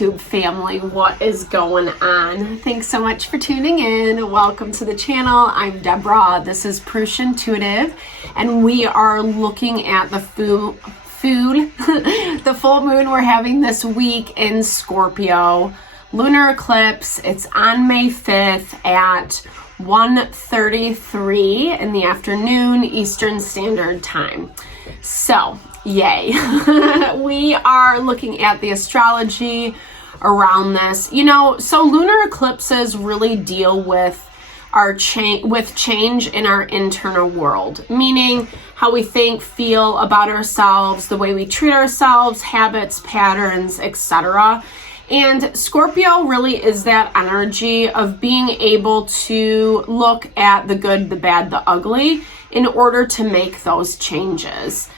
YouTube family, what is going on? Thanks so much for tuning in. Welcome to the channel. I'm Deborah. This is Purusha Intuitive, and we are looking at the the full moon we're having this week in Scorpio. Lunar eclipse. It's on May 5th at 1:33 in the afternoon Eastern Standard Time. So, yay. We are looking at the astrology around this. You know, so lunar eclipses really deal with our change in our internal world, meaning how we think, feel about ourselves, the way we treat ourselves, habits, patterns, etc. And Scorpio really is that energy of being able to look at the good, the bad, the ugly in order to make those changes.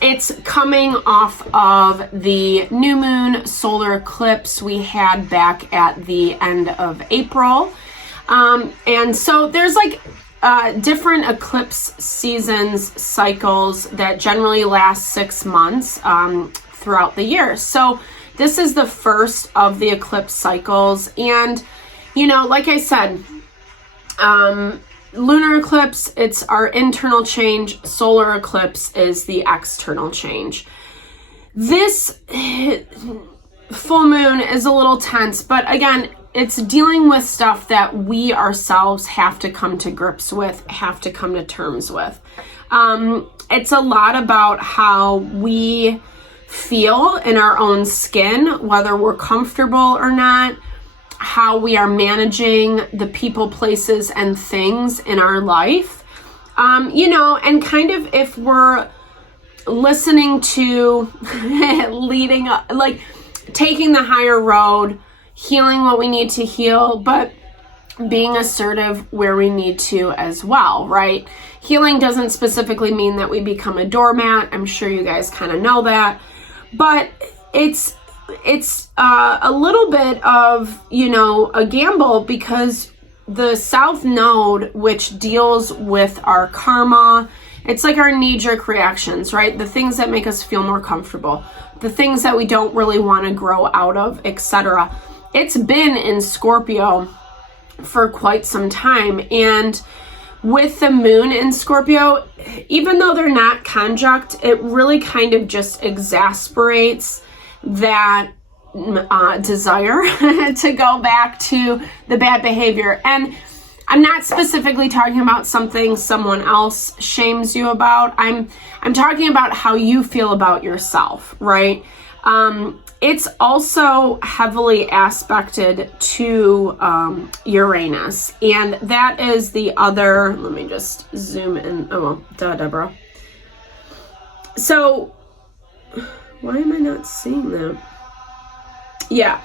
It's coming off of the new moon solar eclipse we had back at the end of April. And so there's like different eclipse seasons cycles that generally last 6 months throughout the year. So this is the first of the eclipse cycles. And, you know, like I said, lunar eclipse, it's our internal change. Solar eclipse is the external change. This full moon is a little tense, but again, it's dealing with stuff that we ourselves have to come to grips with, have to come to terms with. It's a lot about how we feel in our own skin, whether we're comfortable or not, how we are managing the people, places, and things in our life. You know, and kind of if we're listening to leading up, like taking the higher road, healing what we need to heal, but being assertive where we need to as well, right? Healing doesn't specifically mean that we become a doormat. I'm sure you guys kind of know that, but it's a little bit of, you know, a gamble, because the South Node, which deals with our karma, it's like our knee-jerk reactions, right? The things that make us feel more comfortable, the things that we don't really want to grow out of, etc. It's been in Scorpio for quite some time. And with the moon in Scorpio, even though they're not conjunct, it really kind of just exasperates that desire to go back to the bad behavior. And I'm not specifically talking about something someone else shames you about. I'm talking about how you feel about yourself, right? It's also heavily aspected to Uranus, and that is the other, let me just zoom in. Oh, well, duh, Deborah. So, why am I not seeing that? Yeah,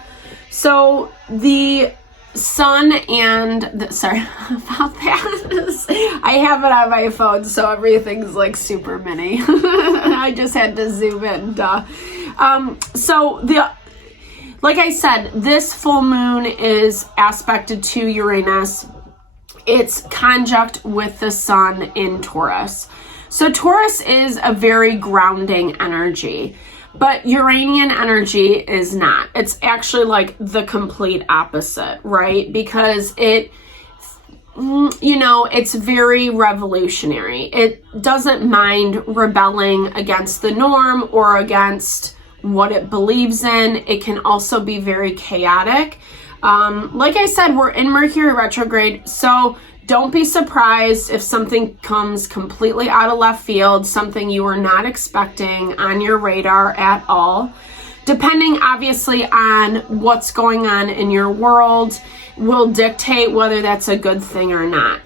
so the sun and sorry about that. I have it on my phone, so everything's like super mini. I just had to zoom in, duh. So like I said, this full moon is aspected to Uranus. It's conjunct with the sun in Taurus. So Taurus is a very grounding energy, but Uranian energy is not. It's actually like the complete opposite, right? Because it, you know, it's very revolutionary. It doesn't mind rebelling against the norm or against what it believes in. It can also be very chaotic. Like I said, we're in Mercury retrograde, so don't be surprised if something comes completely out of left field, something you were not expecting on your radar at all. Depending obviously on what's going on in your world will dictate whether that's a good thing or not.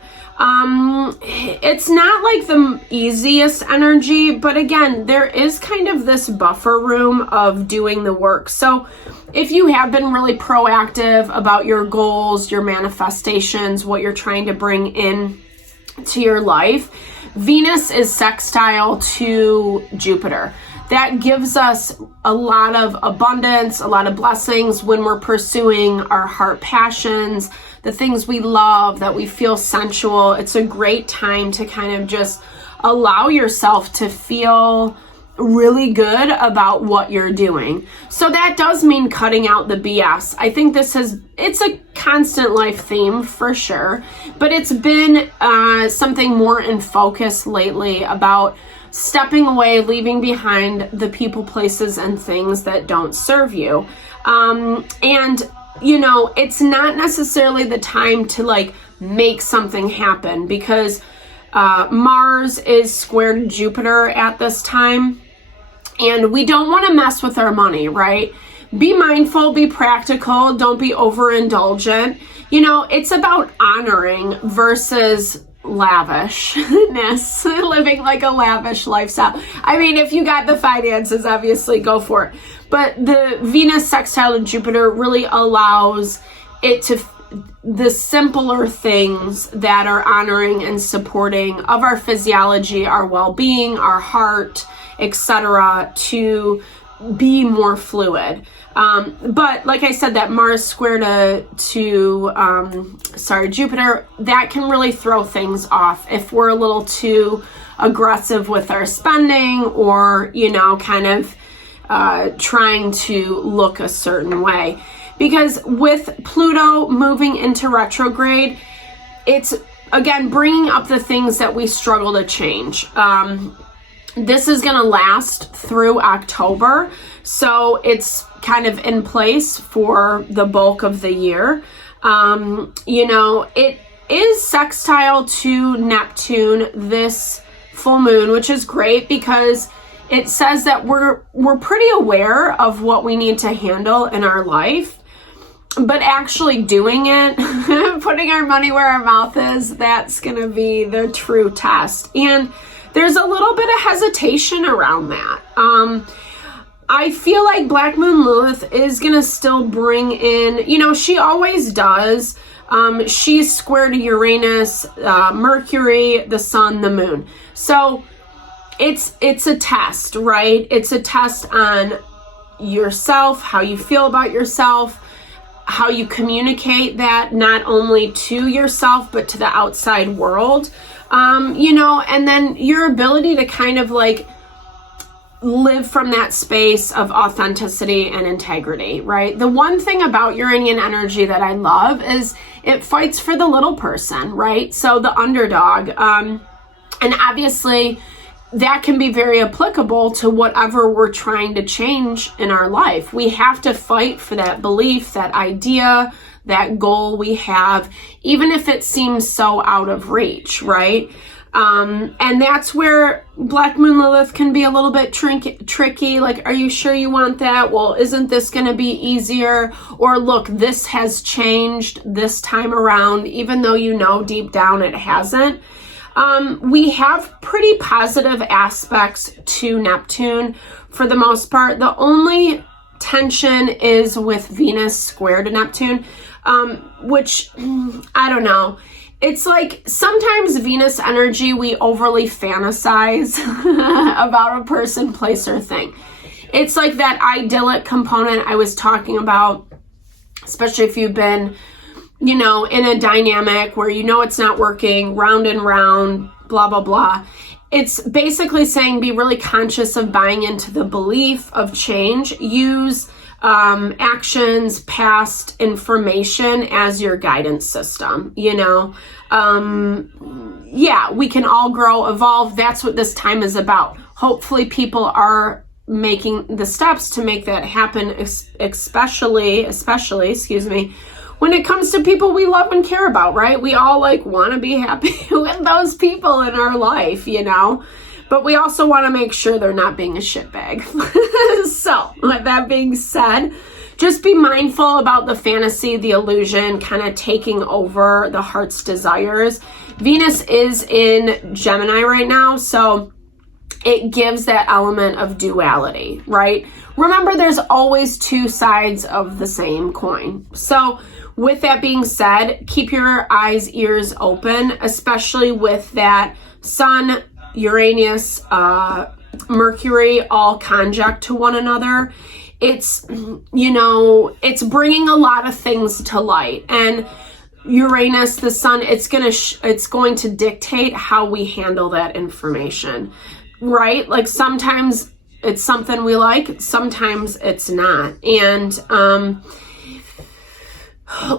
It's not like the easiest energy, but again, there is kind of this buffer room of doing the work. So if you have been really proactive about your goals, your manifestations, what you're trying to bring in to your life, Venus is sextile to Jupiter. That gives us a lot of abundance, a lot of blessings when we're pursuing our heart passions, the things we love, that we feel sensual. It's a great time to kind of just allow yourself to feel really good about what you're doing. So that does mean cutting out the BS. I think it's a constant life theme for sure, but it's been something more in focus lately about stepping away, leaving behind the people, places, and things that don't serve you. And you know, it's not necessarily the time to like make something happen, because Mars is square to Jupiter at this time, and we don't want to mess with our money, right? Be mindful, be practical, don't be overindulgent. You know, it's about honoring versus lavishness, living like a lavish lifestyle. I mean, if you got the finances, obviously go for it. But the Venus sextile to Jupiter really allows it to the simpler things that are honoring and supporting of our physiology, our well-being, our heart, etc., to be more fluid. But like I said, that Mars square to Jupiter, that can really throw things off if we're a little too aggressive with our spending, or, you know, kind of trying to look a certain way. Because with Pluto moving into retrograde, it's, again, bringing up the things that we struggle to change. This is going to last through October, so it's kind of in place for the bulk of the year. You know, it is sextile to Neptune this full moon, which is great because it says that we're pretty aware of what we need to handle in our life. But actually doing it, putting our money where our mouth is, that's going to be the true test. And there's a little bit of hesitation around that. I feel like Black Moon Lilith is going to still bring in, you know, she always does. She's square to Uranus, Mercury, the sun, the moon. So it's a test, right? It's a test on yourself, how you feel about yourself, how you communicate that not only to yourself but to the outside world, you know, and then your ability to kind of like live from that space of authenticity and integrity, right? The one thing about Uranian energy that I love is it fights for the little person, right? So the underdog, and obviously that can be very applicable to whatever we're trying to change in our life. We have to fight for that belief, that idea, that goal we have, even if it seems so out of reach, right? And that's where Black Moon Lilith can be a little bit tricky. Like, are you sure you want that? Well, isn't this going to be easier? Or look, this has changed this time around, even though you know deep down it hasn't. We have pretty positive aspects to Neptune for the most part. The only tension is with Venus square to Neptune, which, I don't know. It's like sometimes Venus energy, we overly fantasize about a person, place, or thing. It's like that idyllic component I was talking about, especially if you've been, you know, in a dynamic where you know it's not working, round and round, blah, blah, blah. It's basically saying be really conscious of buying into the belief of change. Use actions, past information as your guidance system, you know. Yeah, we can all grow, evolve. That's what this time is about. Hopefully people are making the steps to make that happen, especially, excuse me, when it comes to people we love and care about, right? We all like want to be happy with those people in our life, you know, but we also want to make sure they're not being a shitbag. So with that being said, just be mindful about the fantasy, the illusion kind of taking over the heart's desires. Venus is in Gemini right now, so it gives that element of duality, right? Remember, there's always two sides of the same coin. So with that being said, keep your eyes, ears open, especially with that Sun, Uranus, Mercury all conjunct to one another. It's, you know, it's bringing a lot of things to light. And Uranus, the Sun, it's going to dictate how we handle that information, right? Like sometimes it's something we like, sometimes it's not. And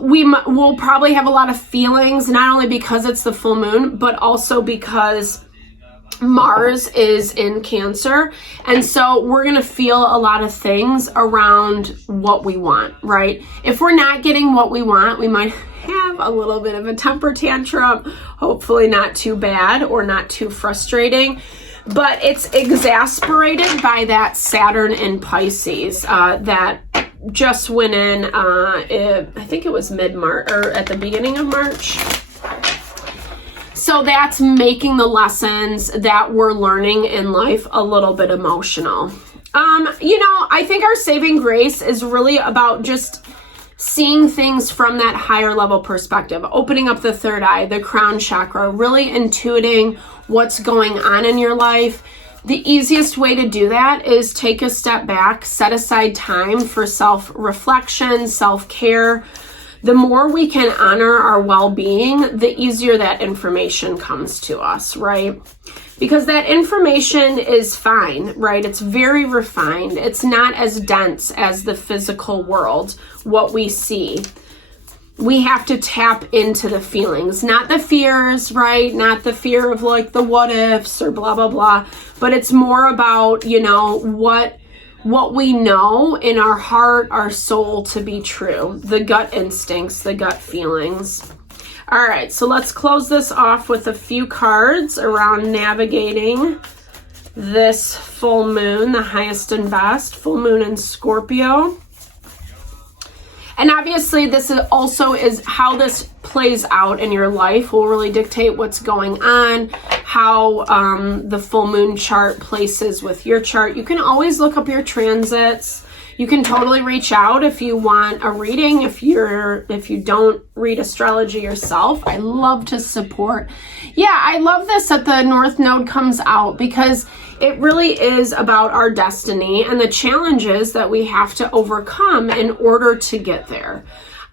we'll probably have a lot of feelings, not only because it's the full moon, but also because Mars is in Cancer. And so we're going to feel a lot of things around what we want, right? If we're not getting what we want, we might have a little bit of a temper tantrum, hopefully not too bad or not too frustrating. But it's exasperated by that Saturn in Pisces that just went in, I think it was mid-March or at the beginning of March. So that's making the lessons that we're learning in life a little bit emotional. I think our saving grace is really about just seeing things from that higher level perspective, opening up the third eye, the crown chakra, really intuiting what's going on in your life. The easiest way to do that is take a step back, set aside time for self-reflection, self-care. The more we can honor our well-being, the easier that information comes to us, right? Because that information is fine, right? It's very refined. It's not as dense as the physical world, what we see. We have to tap into the feelings, not the fears, right? Not the fear of like the what ifs or blah, blah, blah. But it's more about, what we know in our heart, our soul to be true, the gut instincts, the gut feelings. All right, so let's close this off with a few cards around navigating this full moon, the highest and best, full moon in Scorpio. And obviously this is how this plays out in your life will really dictate what's going on, how the full moon chart places with your chart. You can always look up your transits. You can totally reach out if you want a reading, if you don't read astrology yourself. I love to support. Yeah, I love this that the North Node comes out because it really is about our destiny and the challenges that we have to overcome in order to get there.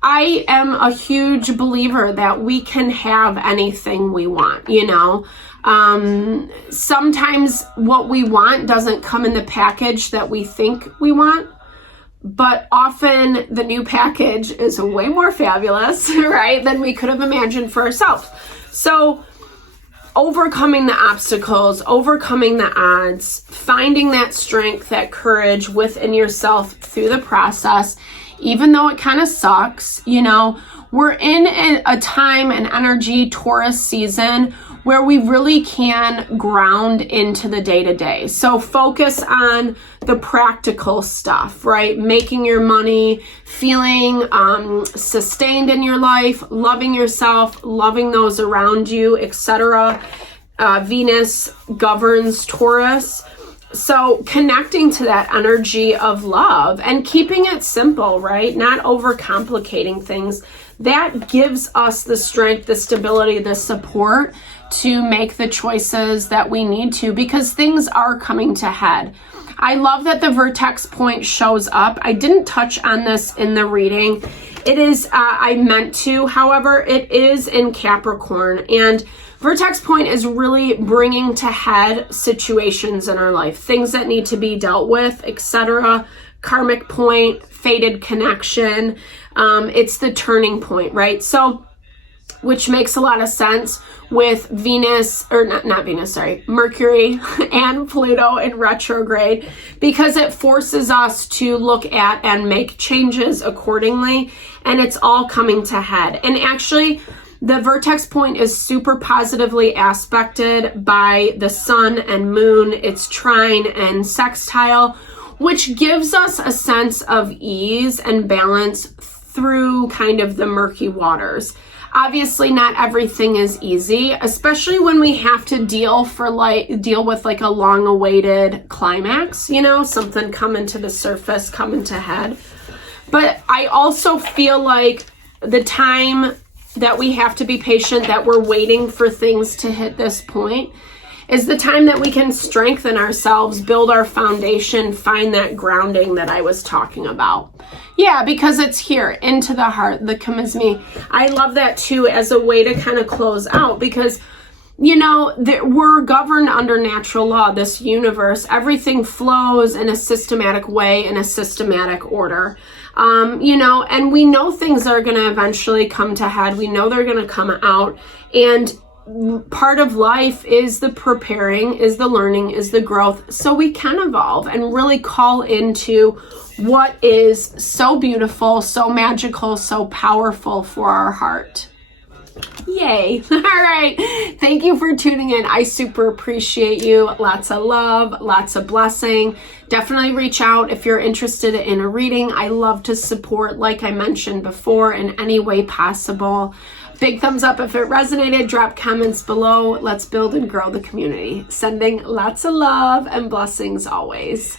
I am a huge believer that we can have anything we want, Sometimes what we want doesn't come in the package that we think we want, but often the new package is way more fabulous, right, than we could have imagined for ourselves. So overcoming the obstacles, overcoming the odds, finding that strength, that courage within yourself through the process, even though it kind of sucks, we're in a time and energy, Taurus season, where we really can ground into the day-to-day. So focus on the practical stuff, right? Making your money, feeling sustained in your life, loving yourself, loving those around you, etc. Venus governs Taurus. So connecting to that energy of love and keeping it simple, right? Not overcomplicating things. That gives us the strength, the stability, the support to make the choices that we need to, because things are coming to head. I love that the vertex point shows up. I didn't touch on this in the reading. It is, I meant to, however, it is in Capricorn, and vertex point is really bringing to head situations in our life, things that need to be dealt with, etc. Karmic point, fated connection. It's the turning point, right? So, which makes a lot of sense with Mercury and Pluto in retrograde, because it forces us to look at and make changes accordingly, and it's all coming to head. And actually, the vertex point is super positively aspected by the sun and moon, its trine and sextile, which gives us a sense of ease and balance through kind of the murky waters. Obviously, not everything is easy, especially when we have to deal with like a long-awaited climax, something coming to the surface, coming to head. But I also feel like the time that we have to be patient, that we're waiting for things to hit this point, is the time that we can strengthen ourselves, build our foundation, find that grounding that I was talking about. Yeah, because it's here, into the heart, the charisma. I love that too as a way to kind of close out, because we're governed under natural law, this universe. Everything flows in a systematic way, in a systematic order. And we know things are going to eventually come to head. We know they're going to come out. And part of life is the preparing, is the learning, is the growth. So we can evolve and really call into what is so beautiful, so magical, so powerful for our heart. Yay. All right. Thank you for tuning in. I super appreciate you. Lots of love, lots of blessing. Definitely reach out if you're interested in a reading. I love to support, like I mentioned before, in any way possible. Big thumbs up if it resonated. Drop comments below. Let's build and grow the community. Sending lots of love and blessings always.